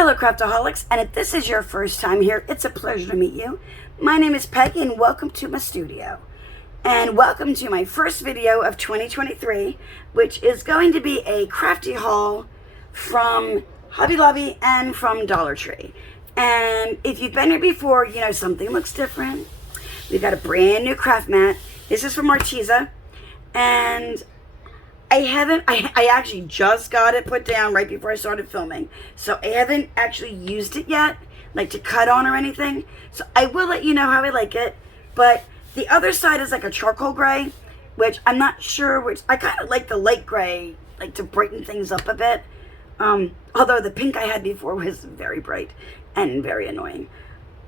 Hello Craftaholics, and if this is your first time here, it's a pleasure to meet you. My name is Peggy and welcome to my studio. And welcome to my first video of 2023, which is going to be a crafty haul from Hobby Lobby and from Dollar Tree. And if you've been here before, you know something looks different. We've got a brand new craft mat. This is from Arteza, and I actually just got it put down right before I started filming. So I haven't actually used it yet, like to cut on or anything. So I will let you know how I like it. But the other side is like a charcoal gray, which I'm not sure which. I kind of like the light gray, like to brighten things up a bit. Although the pink I had before was very bright and very annoying.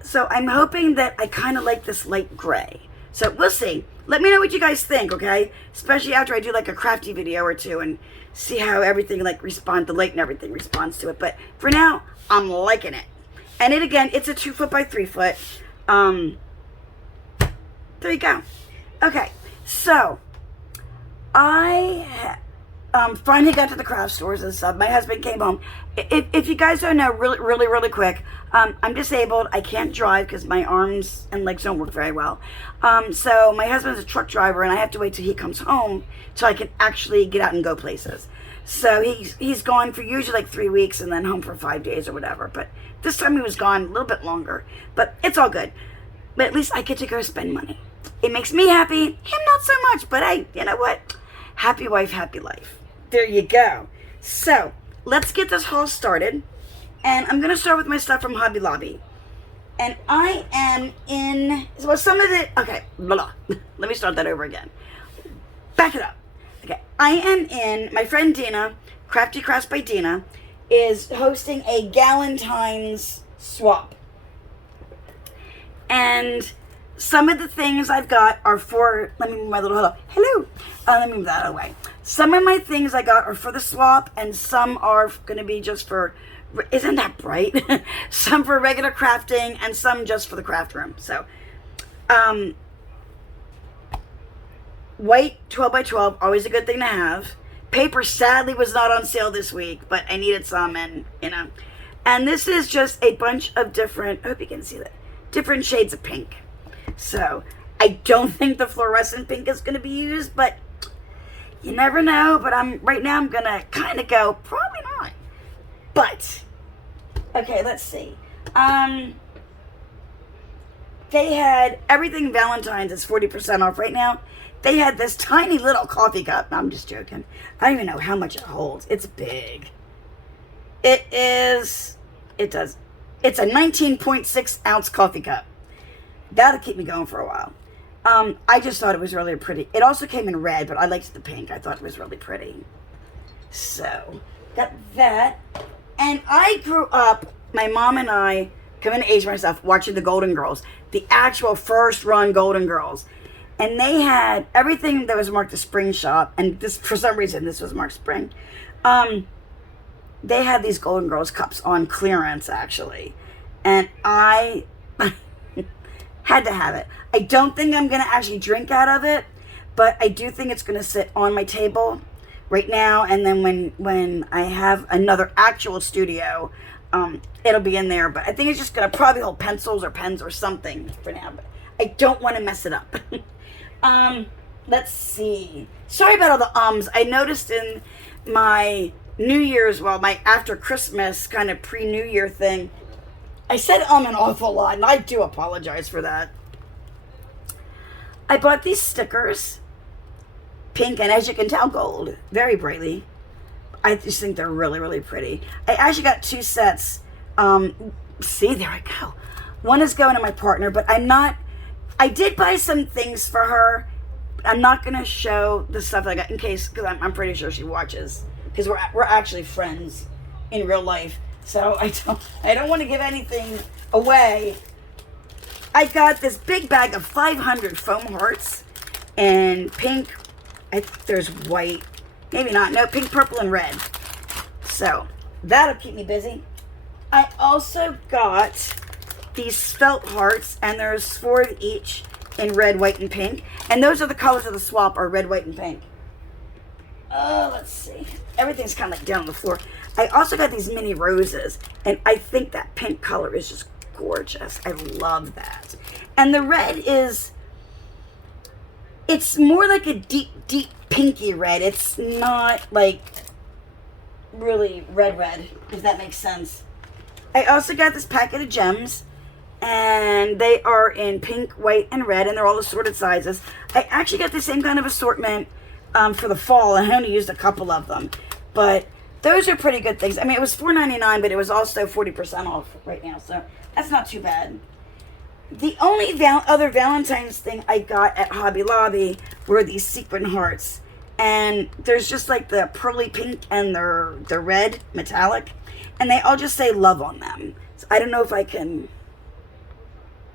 So I'm hoping that I kind of like this light gray. So we'll see. Let me know what you guys think, okay? Especially after I do like a crafty video or two and see how everything like the light and everything responds to it. But for now, I'm liking it. And it again, it's a 2 foot by 3 foot. There you go. Okay, so I finally got to the craft stores and stuff. My husband came home. If you guys don't know, really quick, I'm disabled. I can't drive because my arms and legs don't work very well. So my husband's a truck driver, and I have to wait till he comes home so I can actually get out and go places. So he's gone for usually like 3 weeks and then home for 5 days or whatever. But this time he was gone a little bit longer. But it's all good. But at least I get to go spend money. It makes me happy. Him not so much. But hey, you know what? Happy wife, happy life. There you go. So let's get this haul started. And I'm going to start with my stuff from Hobby Lobby. And I am in, well, some of it, okay, blah. Let me start that over again. Back it up. Okay, I am in, my friend Dina, Crafty Crafts by Dina, is hosting a Galentine's swap. And some of the things I've got are for, let me move my little hello. Let me move that away. Some of my things I got are for the swap, and some are going to be just for, isn't that bright? Some for regular crafting, and some just for the craft room. So, white 12 by 12, always a good thing to have. Paper sadly was not on sale this week, but I needed some, and you know. And this is just a bunch of different, I hope you can see that, different shades of pink. So, I don't think the fluorescent pink is going to be used, but you never know. But right now I'm going to kind of go, probably not. But, okay, let's see. They had, everything Valentine's is 40% off right now. They had this tiny little coffee cup. No, I'm just joking. I don't even know how much it holds. It's big. It's a 19.6 ounce coffee cup. That'll keep me going for a while. I just thought it was really pretty. It also came in red, but I liked the pink. I thought it was really pretty. So, got that. And I grew up, my mom and I, coming to age myself, watching the Golden Girls. The actual first run Golden Girls. And they had everything that was marked the spring shop. And this, for some reason, this was marked spring. They had these Golden Girls cups on clearance, actually. And I had to have it. I don't think I'm going to actually drink out of it, but I do think it's going to sit on my table right now, and then when I have another actual studio, it'll be in there. But I think it's just going to probably hold pencils or pens or something for now, but I don't want to mess it up. Let's see. Sorry about all the ums. I noticed in my New Year's, well, my after Christmas kind of pre-New Year thing, I said an awful lot, and I do apologize for that. I bought these stickers, pink, and as you can tell, gold, very brightly. I just think they're really pretty. I actually got 2 sets. See, there I go. One is going to my partner, but I did buy some things for her. I'm not going to show the stuff that I got in case, because I'm pretty sure she watches, because we're actually friends in real life. So I don't want to give anything away. I got this big bag of 500 foam hearts and pink. There's white, maybe not. No, pink, purple, and red. So that'll keep me busy. I also got these felt hearts, and there's 4 of each in red, white, and pink. And those are the colors of the swap, are red, white, and pink. Let's see. Everything's kind of like down on the floor. I also got these mini roses, and I think that pink color is just gorgeous. I love that. And the red is, it's more like a deep, deep pinky red. It's not like really red, if that makes sense. I also got this packet of gems, and they are in pink, white, and red, and they're all assorted sizes. I actually got the same kind of assortment for the fall, and I only used a couple of them. But those are pretty good things. I mean, it was $4.99, but it was also 40% off right now, so that's not too bad. The only other Valentine's thing I got at Hobby Lobby were these sequin hearts. And there's just like the pearly pink and the red metallic. And they all just say love on them. So I don't know if I can...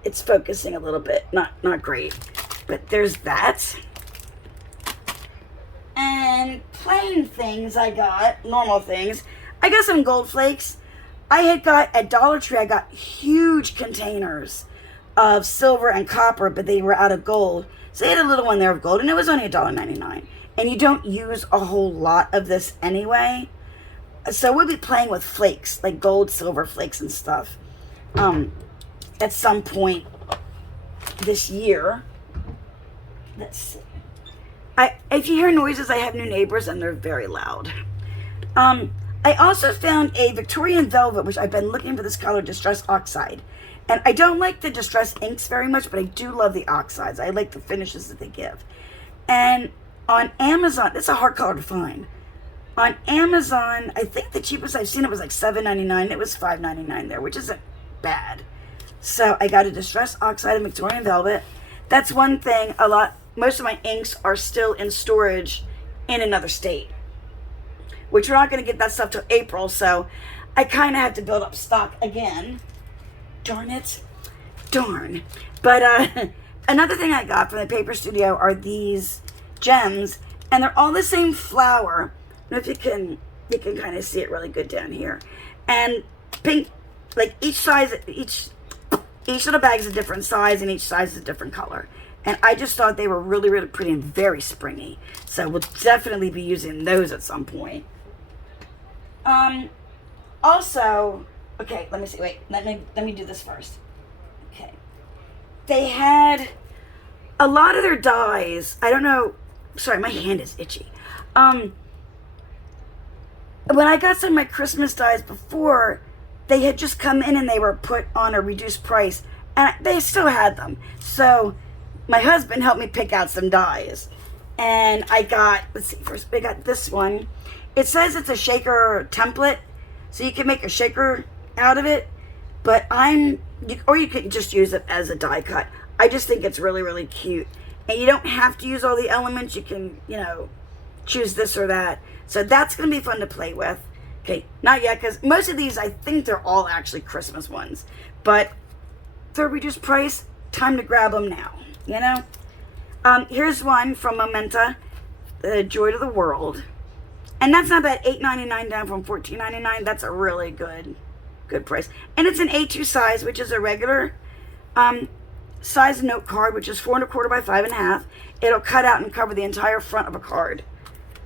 It's focusing a little bit. Not great. But there's that. And plain things I got. Normal things. I got some gold flakes. I had got at Dollar Tree, I got huge containers of silver and copper, but they were out of gold. So they had a little one there of gold, and it was only $1.99. And you don't use a whole lot of this anyway. So we'll be playing with flakes, like gold, silver flakes and stuff, at some point this year. Let's see. If you hear noises, I have new neighbors, and they're very loud. I also found a Victorian Velvet, which I've been looking for this color, Distress Oxide. And I don't like the Distress inks very much, but I do love the oxides. I like the finishes that they give. And on Amazon, it's a hard color to find. On Amazon, I think the cheapest I've seen it was like $7.99. It was $5.99 there, which isn't bad. So I got a Distress Oxide and Victorian Velvet. That's one thing. Most of my inks are still in storage in another state, which we're not going to get that stuff till April. So I kind of have to build up stock again. Darn it. Darn. But another thing I got from the Paper Studio are these gems, and they're all the same flower. I don't know if you can kind of see it really good down here. And pink, like each size, each little bag is a different size, and each size is a different color. And I just thought they were really, really pretty and very springy. So we'll definitely be using those at some point. Also, okay, let me see. Wait, let me do this first. Okay. They had a lot of their dies. I don't know. Sorry, my hand is itchy. When I got some of my Christmas dies before, they had just come in and they were put on a reduced price, and they still had them. So my husband helped me pick out some dies, and I got, let's see, first we got this one. It says it's a shaker template, so you can make a shaker out of it, but or you can just use it as a die cut. I just think it's really, really cute. And you don't have to use all the elements. You can, choose this or that. So that's going to be fun to play with. Okay, not yet, because most of these, I think they're all actually Christmas ones. But they're reduced price. Time to grab them now, Here's one from Momenta, the Joy to the World. And that's not bad, $8.99 down from $14.99. That's a really good price. And it's an A2 size, which is a regular size note card, which is 4 1/4 by 5 1/2. It'll cut out and cover the entire front of a card.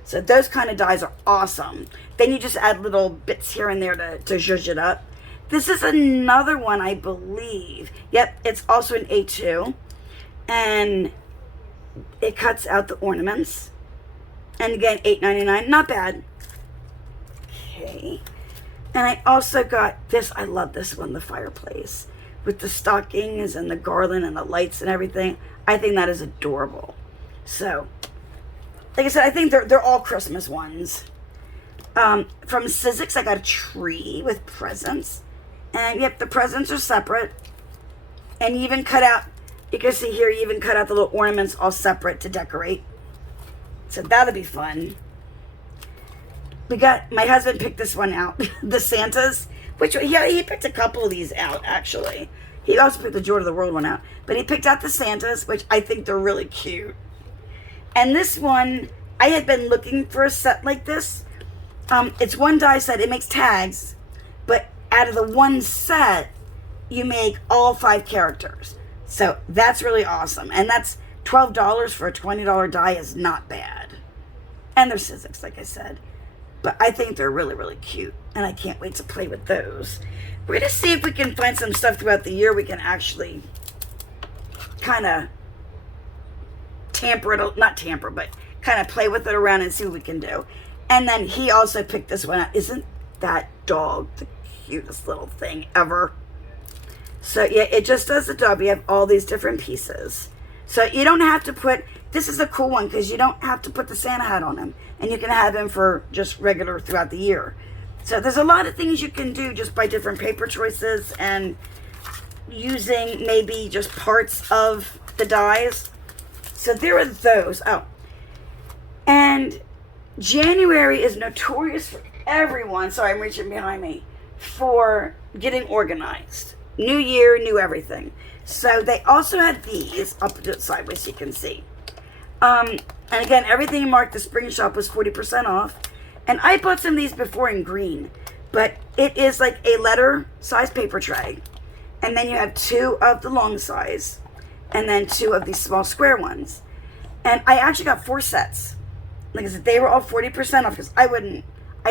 So those kind of dies are awesome. Then you just add little bits here and there to zhuzh it up. This is another one, I believe. Yep, it's also an A2. And it cuts out the ornaments. And again, $8.99. Not bad. Okay. And I also got this. I love this one, the fireplace. With the stockings and the garland and the lights and everything. I think that is adorable. So, like I said, I think they're all Christmas ones. From Sizzix, I got a tree with presents. And yep, the presents are separate. And you even cut out, you can see here, you even cut out the little ornaments all separate to decorate. So that'll be fun. My husband picked this one out, the Santas, which, yeah, he picked a couple of these out, actually. He also picked the Joy to the World one out. But he picked out the Santas, which I think they're really cute. And this one, I had been looking for a set like this. It's one die set. It makes tags. But out of the one set, you make all 5 characters. So that's really awesome. And that's $12 for a $20 die is not bad. And they're Sizzix, like I said. But I think they're really, really cute. And I can't wait to play with those. We're going to see if we can find some stuff throughout the year we can actually kind of not tamper, but kind of play with it around and see what we can do. And then he also picked this one out. Isn't that dog the cutest little thing ever? So yeah, it just does the dog. We have all these different pieces. So you don't have to put, this is a cool one because you don't have to put the Santa hat on him. And you can have him for just regular throughout the year. So there's a lot of things you can do just by different paper choices and using maybe just parts of the dies. So there are those. Oh, and January is notorious for everyone, sorry, I'm reaching behind me, for getting organized. New year, new everything. So they also had these. I'll put it sideways so you can see. And again, everything marked the spring shop was 40% off. And I bought some of these before in green. But it is like a letter size paper tray. And then you have 2 of the long size. And then 2 of these small square ones. And I actually got 4 sets. Like I said, they were all 40% off because I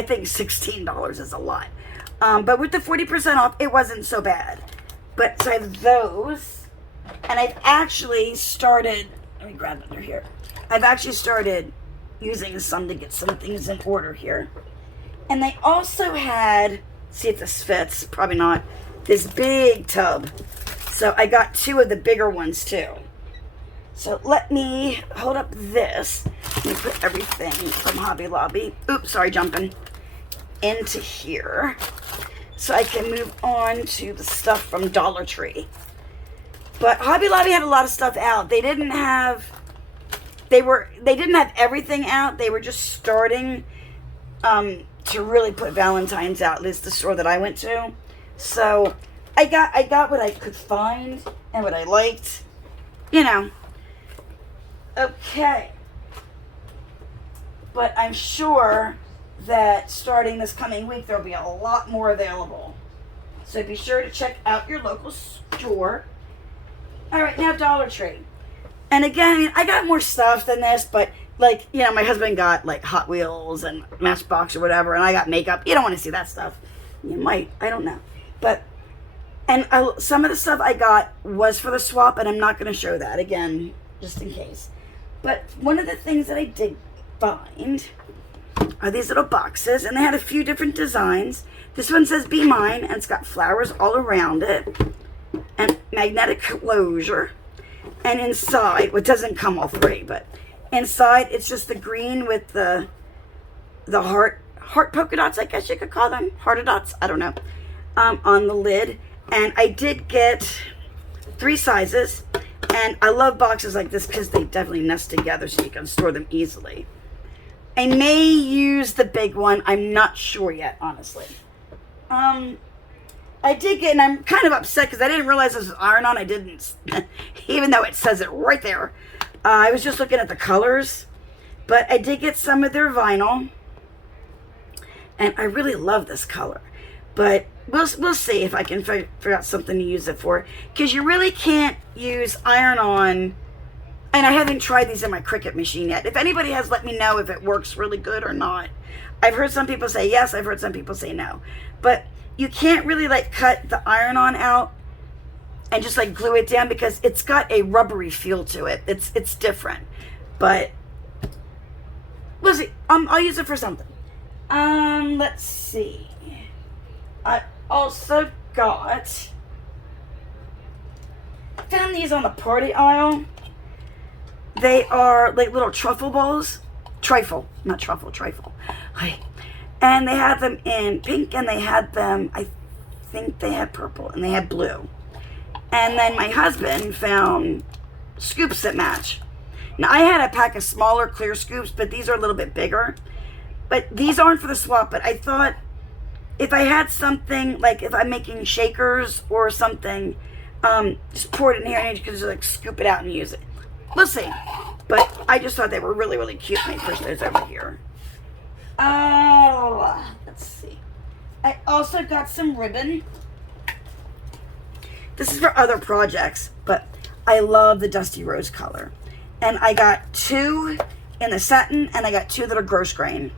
think $16 is a lot. But with the 40% off, it wasn't so bad. But so I have those. And I've actually started, let me grab under here. I've actually started using some to get some things in order here. And they also had, see if this fits, probably not, this big tub. So I got 2 of the bigger ones too. So let me hold up this. Let me put everything from Hobby Lobby, oops, sorry, jumping, into here. So I can move on to the stuff from Dollar Tree. But Hobby Lobby had a lot of stuff out. They didn't have everything out. They were just starting to really put Valentine's out, at least the store that I went to. So I got what I could find and what I liked, you know. Okay. But I'm sure that starting this coming week, there'll be a lot more available. So be sure to check out your local store. All right, now Dollar Tree. And again, I got more stuff than this, but like, you know, my husband got like Hot Wheels and Matchbox or whatever, and I got makeup. You don't want to see that stuff. You might, I don't know. But, and some of the stuff I got was for the swap, and I'm not going to show that again, just in case. But one of the things that I did find are these little boxes, and they had a few different designs. This one says Be Mine, and it's got flowers all around it, and magnetic closure. And inside, well, it doesn't come all 3, but inside it's just the green with the heart polka dots, I guess you could call them, heart dots, I don't know, on the lid. And I did get 3 sizes, and I love boxes like this because they definitely nest together so you can store them easily. I may use the big one. I'm not sure yet, honestly. I did get, and I'm kind of upset because I didn't realize this was iron-on. I didn't, even though it says it right there. I was just looking at the colors. But I did get some of their vinyl. And I really love this color. But we'll see if I can figure out something to use it for. Because you really can't use iron-on. And I haven't tried these in my Cricut machine yet. If anybody has, let me know if it works really good or not. I've heard some people say yes. I've heard some people say no. But you can't really like cut the iron-on out and just like glue it down because it's got a rubbery feel to it. It's different. But we'll see. I'll use it for something. Let's see. I also found these on the party aisle. They are like little truffle balls. Trifle, not truffle, trifle. And they had them in pink, and they had them, I think they had purple, and they had blue. And then my husband found scoops that match. Now, I had a pack of smaller clear scoops, but these are a little bit bigger. But these aren't for the swap, but I thought if I had something, like if I'm making shakers or something, just pour it in here and you can just like scoop it out and use it. We'll see. But I just thought they were really, really cute. Let me push those over here. Let's see. I also got some ribbon. This is for other projects, but I love the Dusty Rose color. And I got 2 in the satin, and I got 2 that are gross grain.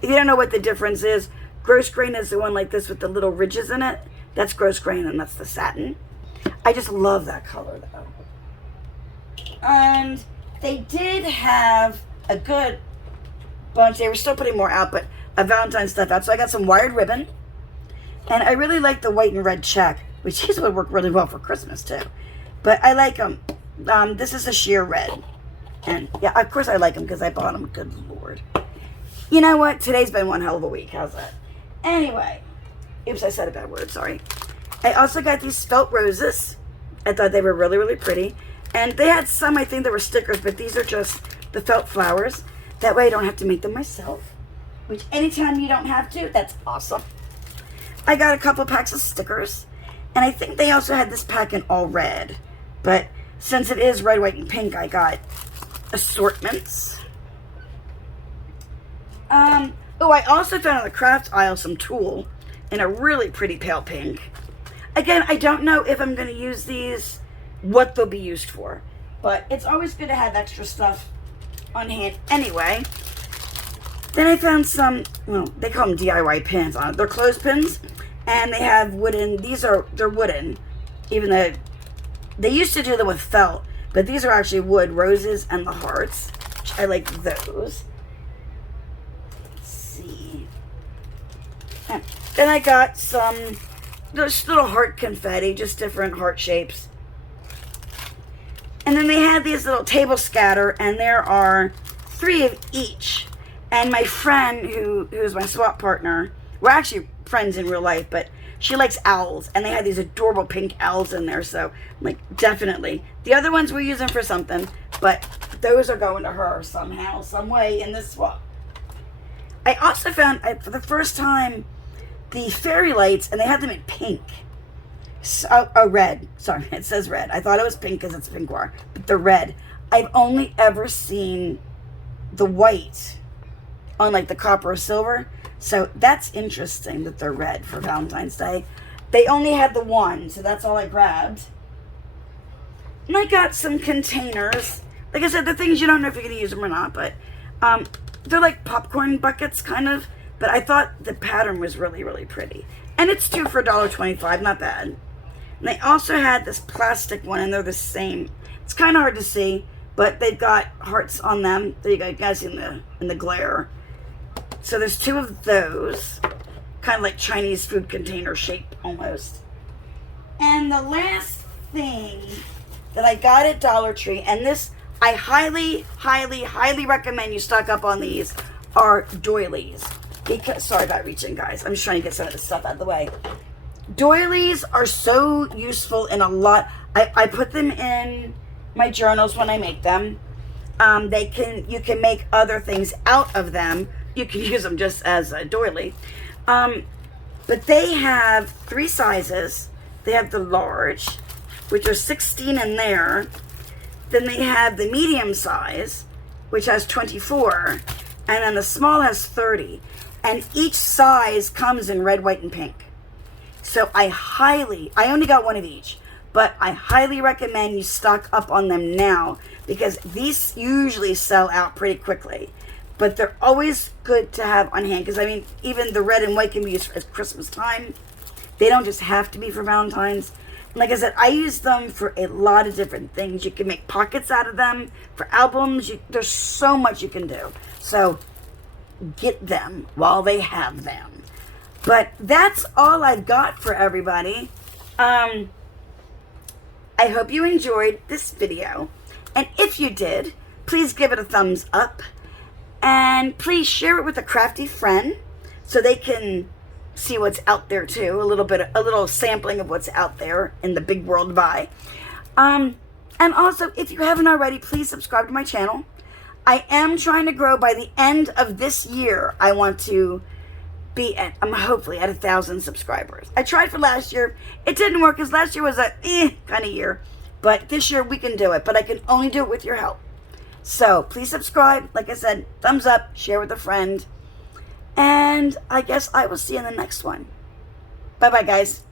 If you don't know what the difference is, gross grain is the one like this with the little ridges in it. That's gross grain, and that's the satin. I just love that color, though. And they did have a good bunch. They were still putting more out, but a Valentine's stuff out. So I got some wired ribbon. And I really like the white and red check, which these would work really well for Christmas, too. But I like them. This is a sheer red. And, yeah, of course I like them because I bought them. Good Lord. You know what? Today's been one hell of a week. How's that? Anyway. Oops, I said a bad word. Sorry. I also got these felt roses. I thought they were really, really pretty. And they had some, I think, that were stickers, but these are just the felt flowers. That way I don't have to make them myself. Which, anytime you don't have to, that's awesome. I got a couple packs of stickers. And I think they also had this pack in all red. But since it is red, white, and pink, I got assortments. Oh, I also found in the craft aisle some tulle in a really pretty pale pink. Again, I don't know if I'm going to use these, what they'll be used for. But it's always good to have extra stuff on hand anyway. Then I found some, well, they call them DIY pins on it. They're clothespins, and they have wooden, they're wooden, even though they used to do them with felt, but these are actually wood, roses and the hearts, which I like those. Let's see. And then I got some, just little heart confetti, just different heart shapes. And then they had these little table scatter, and there are 3 of each. And my friend, who's my swap partner, we're actually friends in real life, but she likes owls, and they had these adorable pink owls in there, so I'm like, definitely. The other ones we're using for something, but those are going to her somehow, some way in this swap. I also found, for the first time, the fairy lights, and they had them in pink. So, red. Sorry, it says red. I thought it was pink because it's pink war, but they're red. I've only ever seen the white on like the copper or silver, so that's interesting that they're red for Valentine's Day. They only had the one, so that's all I grabbed. And I got some containers. Like I said, the things you don't know if you're going to use them or not, but they're like popcorn buckets kind of, but I thought the pattern was really, really pretty. And it's 2 for $1.25, not bad. And they also had this plastic one, and they're the same. It's kind of hard to see, but they've got hearts on them. There you go, you guys see in the glare. So there's 2 of those, kind of like Chinese food container shape almost. And the last thing that I got at Dollar Tree, and this I highly, highly, highly recommend you stock up on these, are doilies. Because, sorry about reaching, guys. I'm just trying to get some of this stuff out of the way. Doilies are so useful in a lot. I put them in my journals when I make them. You can make other things out of them. You can use them just as a doily. But they have 3 sizes. They have the large, which are 16 in there. Then they have the medium size, which has 24. And then the small has 30. And each size comes in red, white, and pink. So I only got 1 of each, but I highly recommend you stock up on them now, because these usually sell out pretty quickly. But they're always good to have on hand, because I mean, even the red and white can be used at Christmas time. They don't just have to be for Valentine's. And like I said, I use them for a lot of different things. You can make pockets out of them for albums. There's so much you can do. So get them while they have them. But that's all I've got for everybody. I hope you enjoyed this video. And if you did, please give it a thumbs up. And please share it with a crafty friend so they can see what's out there too. A little sampling of what's out there in the big world by. And also, if you haven't already, please subscribe to my channel. I am trying to grow. By the end of this year, I want to be at, hopefully at 1,000 subscribers. I tried for last year. It didn't work because last year was a kind of year. But this year we can do it. But I can only do it with your help. So please subscribe. Like I said, thumbs up, share with a friend. And I guess I will see you in the next one. Bye-bye, guys.